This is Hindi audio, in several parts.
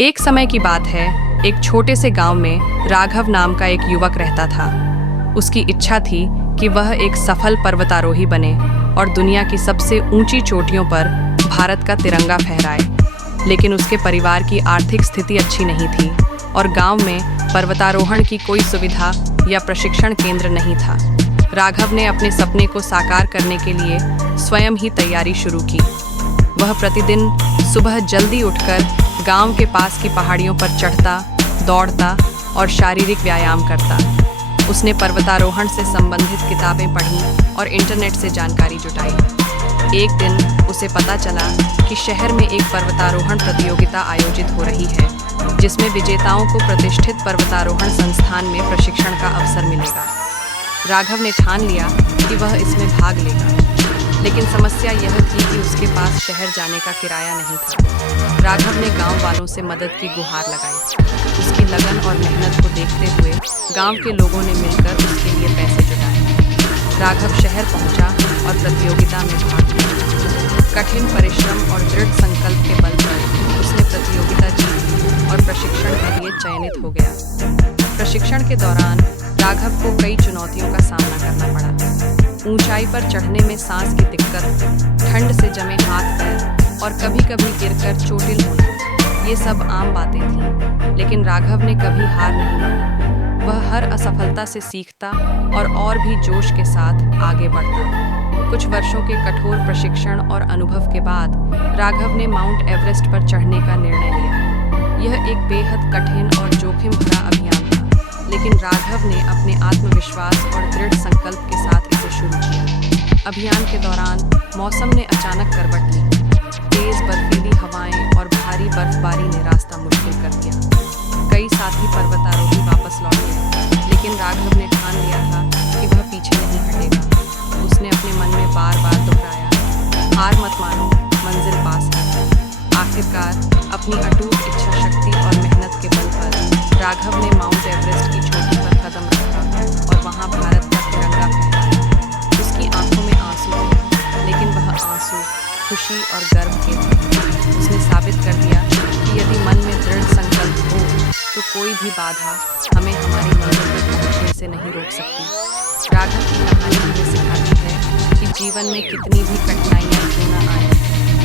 एक समय की बात है, एक छोटे से गांव में राघव नाम का एक युवक रहता था। उसकी इच्छा थी कि वह एक सफल पर्वतारोही बने और दुनिया की सबसे ऊंची चोटियों पर भारत का तिरंगा फहराए। लेकिन उसके परिवार की आर्थिक स्थिति अच्छी नहीं थी और गांव में पर्वतारोहण की कोई सुविधा या प्रशिक्षण केंद्र नहीं था। राघव ने अपने सपने को साकार करने के लिए स्वयं ही तैयारी शुरू की। वह प्रतिदिन सुबह जल्दी उठकर गांव के पास की पहाड़ियों पर चढ़ता, दौड़ता और शारीरिक व्यायाम करता। उसने पर्वतारोहण से संबंधित किताबें पढ़ीं और इंटरनेट से जानकारी जुटाई। एक दिन उसे पता चला कि शहर में एक पर्वतारोहण प्रतियोगिता आयोजित हो रही है, जिसमें विजेताओं को प्रतिष्ठित पर्वतारोहण संस्थान में प्रशिक्षण का अवसर मिलेगा। राघव ने ठान लिया कि वह इसमें भाग लेगा, लेकिन समस्या यह थी कि उसके पास शहर जाने का किराया नहीं था। राघव ने गांव वालों से मदद की गुहार लगाई। उसकी लगन और मेहनत को देखते हुए गांव के लोगों ने मिलकर उसके लिए पैसे जुटाए। राघव शहर पहुंचा और प्रतियोगिता में भाग लिया। कठिन परिश्रम और दृढ़ संकल्प के बल पर उसने प्रतियोगिता जीती और प्रशिक्षण के लिए चयनित हो गया। प्रशिक्षण के दौरान राघव को कई चुनौतियों का सामना करना पड़ा। ऊंचाई पर चढ़ने में सांस की दिक्कत, ठंड से जमे हाथ पैर और कभी-कभी गिरकर चोटिल होना, ये सब आम बातें थीं। लेकिन राघव ने कभी हार नहीं मानी। वह हर असफलता से सीखता और भी जोश के साथ आगे बढ़ता। कुछ वर्षों के कठोर प्रशिक्षण और अनुभव के बाद राघव ने माउंट एवरेस्ट पर चढ़ने का निर्णय लिया। यह एक बेहद कठिन और जोखिम भरा अभियान था, लेकिन राघव ने अपने आत्मविश्वास और दृढ़ संकल्प के साथ इसे शुरू किया। अभियान के दौरान मौसम ने अचानक करवट ली। तेज बर्फीली हवाएं और भारी बर्फबारी ने रास्ता मुश्किल कर दिया। कई साथी पर्वतारोही वापस लौट गए, लेकिन राघव ने ठान लिया था कि वह पीछे नहीं हटेगा। उसने अपने मन में बार-बार दोहराया, हार मत मानो, मंजिल पास है। आखिरकार अपनी अटूट इच्छा शक्ति और मेहनत के बल पर राघव ने माउंट एवरेस्ट की चोटी पर कदम रखा और वहां भारत का तिरंगा फहराया। उसकी आंखों में आंसू थे, लेकिन वह आंसू खुशी और गर्व के थे। उसने साबित कर दिया कि यदि मन में दृढ़ संकल्प हो तो कोई भी बाधा हमें हमारी मंजिल तक पहुंचने से नहीं रोक सकती। राघव की कहानी हमें सिखाती है कि जीवन में कितनी भी कठिनाइयां क्यों न आए,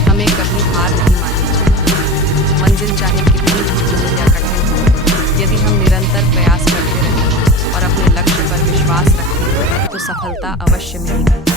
हमें कभी हार नहीं माननी चाहिए। मंजिल चाहे कितनी भी दूर या कठिन हो, यदि हम निरंतर प्रयास करते रहें और अपने लक्ष्य पर विश्वास रखें तो सफलता अवश्य मिलेगी।